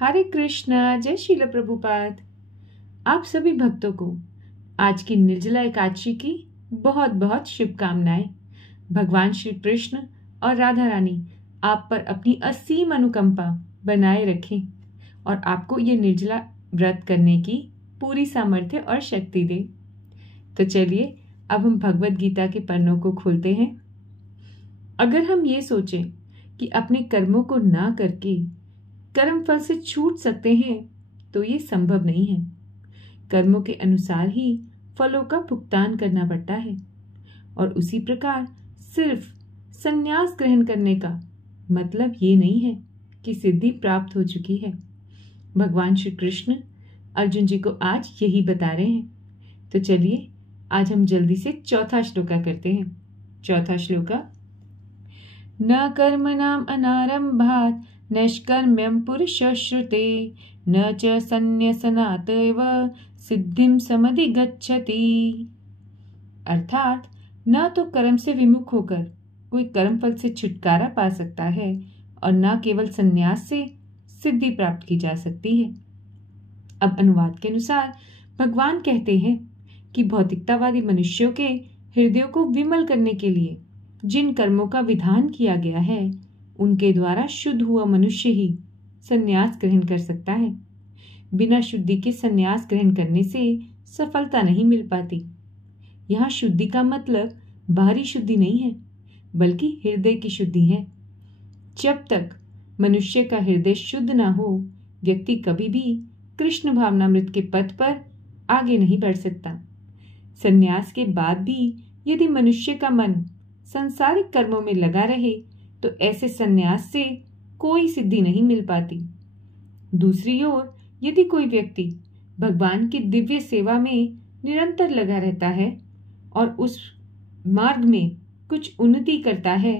हरे कृष्णा, जय श्रील प्रभुपाद। आप सभी भक्तों को आज की निर्जला एकादशी की बहुत बहुत शुभकामनाएं। भगवान श्री कृष्ण और राधा रानी आप पर अपनी असीम अनुकंपा बनाए रखें और आपको ये निर्जला व्रत करने की पूरी सामर्थ्य और शक्ति दे। तो चलिए अब हम भगवत गीता के पन्नों को खोलते हैं। अगर हम ये सोचें कि अपने कर्मों को ना करके कर्म फल से छूट सकते हैं तो ये संभव नहीं है। कर्मों के अनुसार ही फलों का भुगतान करना पड़ता है और उसी प्रकार सिर्फ संन्यास ग्रहण करने का मतलब ये नहीं है कि सिद्धि प्राप्त हो चुकी है। भगवान श्री कृष्ण अर्जुन जी को आज यही बता रहे हैं। तो चलिए आज हम जल्दी से चौथा श्लोका करते हैं। चौथा श्लोका, न कर्मणाम् अनारंभात् नैष्कर्म्यं पुरुषश्रुते न च संन्यसनात् एव सिद्धिं समधिगच्छति। अर्थात न तो कर्म से विमुख होकर कोई कर्म फल से छुटकारा पा सकता है और न केवल संन्यास से सिद्धि प्राप्त की जा सकती है। अब अनुवाद के अनुसार भगवान कहते हैं कि भौतिकतावादी मनुष्यों के हृदयों को विमल करने के लिए जिन कर्मों का विधान किया गया है उनके द्वारा शुद्ध हुआ मनुष्य ही संन्यास ग्रहण कर सकता है। बिना शुद्धि के संन्यास ग्रहण करने से सफलता नहीं मिल पाती। यहाँ शुद्धि का मतलब बाहरी शुद्धि नहीं है बल्कि हृदय की शुद्धि है। जब तक मनुष्य का हृदय शुद्ध ना हो व्यक्ति कभी भी कृष्ण भावनामृत के पथ पर आगे नहीं बढ़ सकता। संन्यास के बाद भी यदि मनुष्य का मन सांसारिक कर्मों में लगा रहे तो ऐसे संन्यास से कोई सिद्धि नहीं मिल पाती। दूसरी ओर यदि कोई व्यक्ति भगवान की दिव्य सेवा में निरंतर लगा रहता है और उस मार्ग में कुछ उन्नति करता है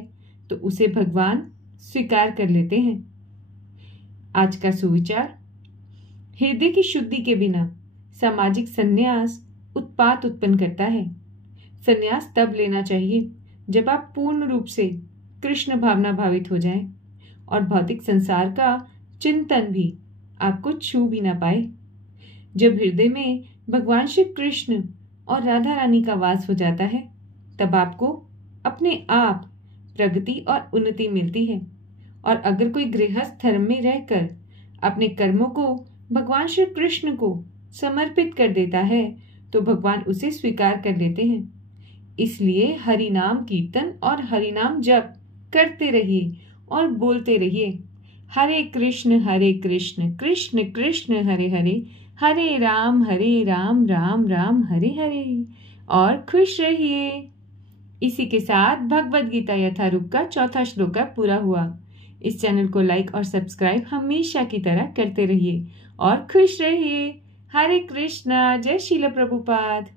तो उसे भगवान स्वीकार कर लेते हैं। आज का सुविचार, हृदय की शुद्धि के बिना सामाजिक संन्यास उत्पात उत्पन्न करता है। संन्यास तब लेना चाहिए जब आप पूर्ण रूप से कृष्ण भावना भावित हो जाएं और भौतिक संसार का चिंतन भी आपको छू भी ना पाए। जब हृदय में भगवान श्री कृष्ण और राधा रानी का वास हो जाता है तब आपको अपने आप प्रगति और उन्नति मिलती है। और अगर कोई गृहस्थ धर्म में रहकर अपने कर्मों को भगवान श्री कृष्ण को समर्पित कर देता है तो भगवान उसे स्वीकार कर लेते हैं। इसलिए हरि नाम कीर्तन और हरि नाम जप करते रहिए और बोलते रहिए, हरे कृष्ण कृष्ण कृष्ण हरे हरे, हरे राम राम राम हरे हरे, और खुश रहिए। इसी के साथ भगवद गीता यथारूप का चौथा श्लोका पूरा हुआ। इस चैनल को लाइक और सब्सक्राइब हमेशा की तरह करते रहिए और खुश रहिए। हरे कृष्णा, जय श्रील प्रभुपाद।